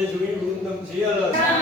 원대 중에 운동 지어라.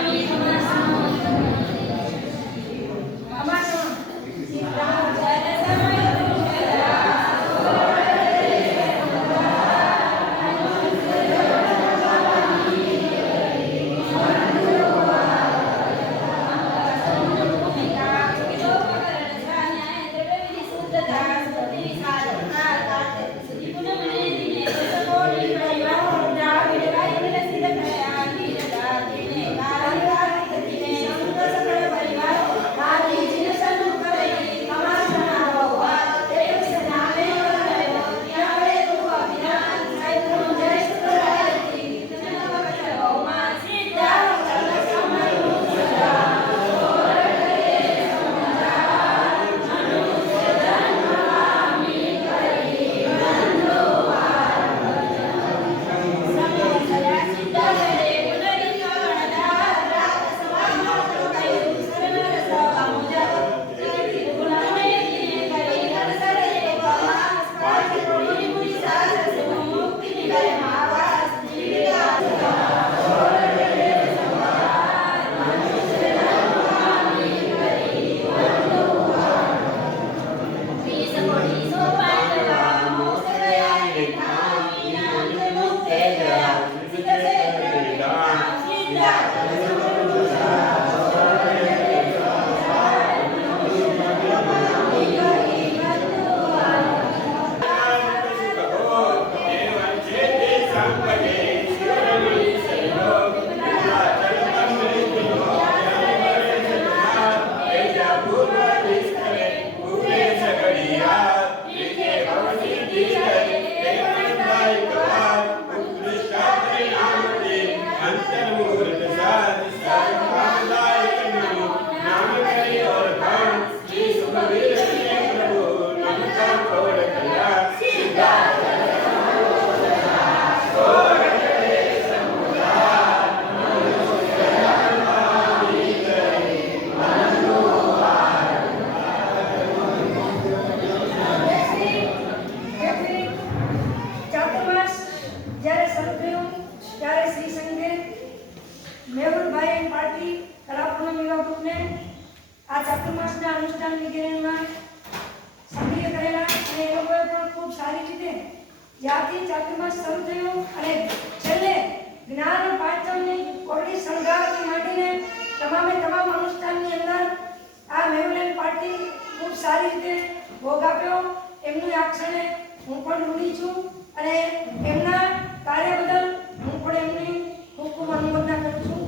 આ ચાતુર્માસના અનુષ્ઠાન વગેરેમાં સક્રિય કરેલા અને એ લોકોએ પણ ખૂબ સારી રીતે જ્યાંથી ચાતુર્માસ શરૂ થયો અને છેલ્લે જ્ઞાન પાંચમની કોટી સંઘાથી માંડીને તમામે તમામ અનુષ્ઠાનની અંદર આ મેમોરિયલ પાર્ટી ખૂબ સારી રીતે ભોગ આપ્યો. એમનું આ ક્ષણે હું પણ ઋણી છું અને એમના કાર્ય બદલ હું પણ એમની ખૂબ ખૂબ અનુમોદના કરું છું.